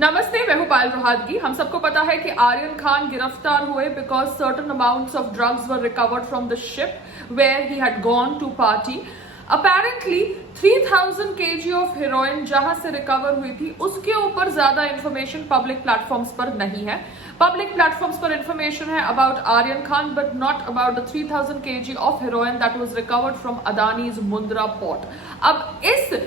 नमस्ते, मैं हूं पायल रोहातगी। हम सबको पता है कि आर्यन खान गिरफ्तार हुए because certain amounts of drugs were recovered from the ship where he had gone to party. Apparently 3000 kg of heroin जहां से रिकवर हुई थी उसके ऊपर ज्यादा इंफॉर्मेशन पब्लिक प्लेटफॉर्म्स पर नहीं है। पब्लिक प्लेटफॉर्म्स पर इंफॉर्मेशन है about Aryan Khan but not about the 3000 kg of heroin that was recovered from Adani's Mundra port. अब इस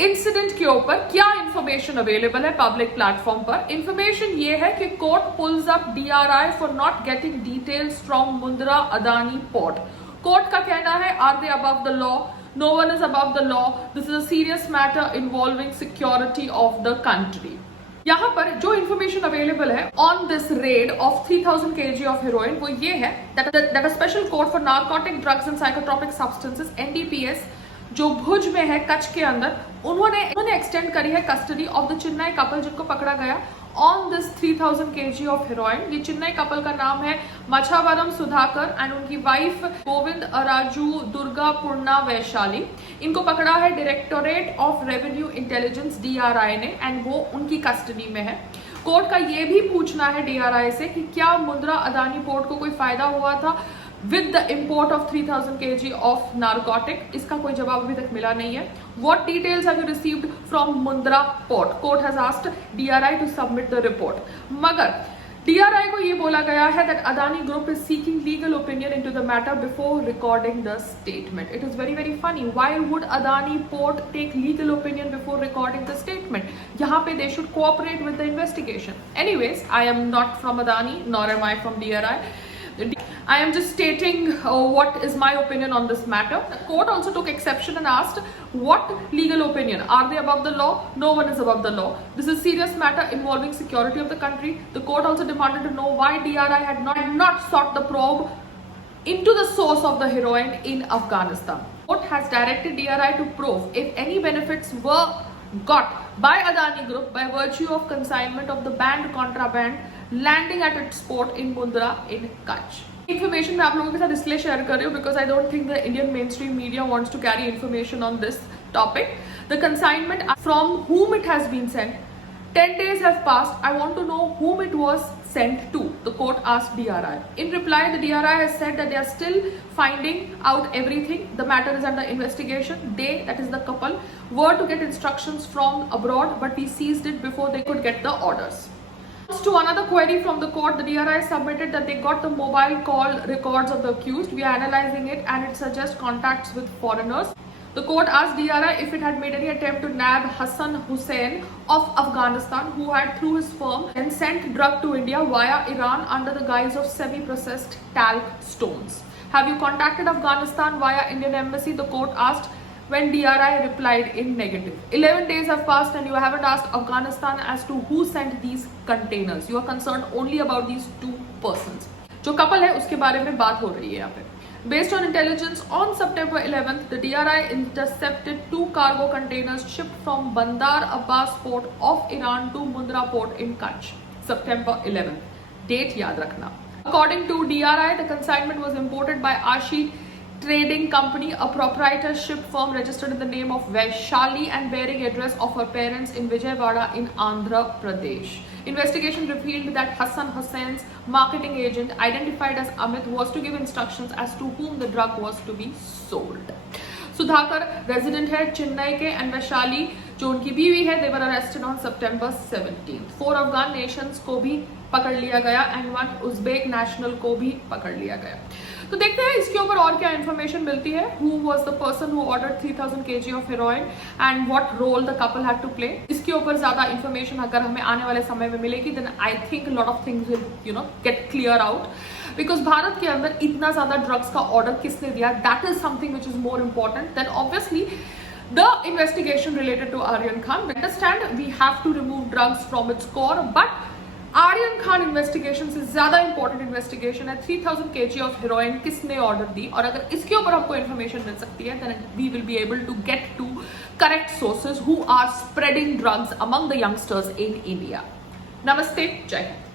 इंसिडेंट के ऊपर क्या इंफॉर्मेशन अवेलेबल है पब्लिक प्लेटफॉर्म पर? इंफॉर्मेशन ये है कि court pulls up DRI for not getting details from Mundra Adani port. Court का कहना है are they above the law? No one is above the law. This is a serious matter involving security of the country. यहां पर जो information available है on this rid of 3000 kg of heroin वो ये है that a special court for narcotic drugs and psychotropic substances NDPS जो भुज में है कच्छ के अंदर, उन्होंने एक्सटेंड करी है custody of the Chennai couple जिनको पकड़ा गया on this 3000 kg of heroin. ये चेन्नई कपल का नाम है मछावरम सुधाकर एंड उनकी वाइफ गोविंद अराजू दुर्गा पूर्णा वैशाली। इनको पकड़ा है directorate of revenue intelligence DRI ने एंड वो उनकी कस्टडी में है। कोर्ट का ये भी पूछना है DRI से कि क्या मुंद्रा अदानी पोर्ट को कोई फायदा हुआ था with the import of 3000 kg of narcotic? इसका कोई जवाब अभी तक मिला नहीं है। What details have you received from Mundra port? Court has asked DRI to submit the report. मगर DRI को ये बोला गया है that Adani Group is seeking legal opinion into the matter before recording the statement. It is very funny. Why would Adani Port take legal opinion before recording the statement? यहाँ पे they should cooperate with the investigation. Anyways, I am not from Adani nor am I from DRI. I am just stating what is my opinion on this matter. The court also took exception and asked, what legal opinion? Are they above the law? No one is above the law. This is a serious matter involving security of the country. The court also demanded to know why DRI had not sought the probe into the source of the heroin in Afghanistan. The court has directed DRI to prove if any benefits were got by Adani Group by virtue of consignment of the banned contraband landing at its port in Mundra in Kutch. Information मैं आप लोगों के साथ इसलिए share कर रही हूँ because I don't think the Indian mainstream media wants to carry information on this topic. The consignment from whom it has been sent. 10 days have passed. I want to know whom it was sent to. The court asked DRI. In reply, the DRI has said that they are still finding out everything. The matter is under investigation. They, that is the couple, were to get instructions from abroad, but we seized it before they could get the orders. To another query from the court, the DRI submitted that they got the mobile call records of the accused. We are analyzing it and it suggests contacts with foreigners. The court asked DRI if it had made any attempt to nab Hassan Hussain of Afghanistan, who had through his firm and sent drug to India via Iran under the guise of semi-processed talc stones. Have you contacted Afghanistan via Indian embassy? The court asked, when DRI replied in negative. 11 days have passed and you haven't asked Afghanistan as to who sent these containers. You are concerned only about these two persons. जो couple है उसके बारे में बात हो रही है यहाँ पे. Based on intelligence, on September 11th, the DRI intercepted 2 cargo containers shipped from Bandar Abbas port of Iran to Mundra port in Kutch. September 11th. Date याद रखना. According to DRI, the consignment was imported by Ashi Trading Company, a proprietorship firm registered in the name of Vaishali and bearing address of her parents in Vijayawada in Andhra Pradesh. Investigation revealed that Hassan Hussain's marketing agent, identified as Amit, was to give instructions as to whom the drug was to be sold. Sudhakar resident है चेन्नई के and Vaishali जो उनकी बीवी है, they were arrested on September 17th. 4 Afghan nations को भी पकड़ लिया गया एंड 1 उज्बेक नेशनल को भी पकड़ लिया गया. तो देखते हैं इसके ऊपर और क्या इन्फॉर्मेशन मिलती है. Who was the person who ordered 3000 kg of heroin and what role the couple had to play. इसके ऊपर ज्यादा इन्फॉर्मेशन अगर हमें आने वाले समय में मिलेगी then I think lot of things will get clear out. Because Bharat के अंदर इतना ज्यादा ड्रग्स का ऑर्डर किसने दिया, that is something which is more important than obviously the investigation related to Aryan Khan. We understand we have to remove drugs from its core, but Aryan Khan investigation से ज्यादा important investigation है 3000 kg of heroin किसने order दी, और अगर इसके ऊपर आपको इन्फॉर्मेशन मिल सकती है then we will be able to get to correct sources who are spreading drugs among the youngsters in India. नमस्ते, जय हिंद.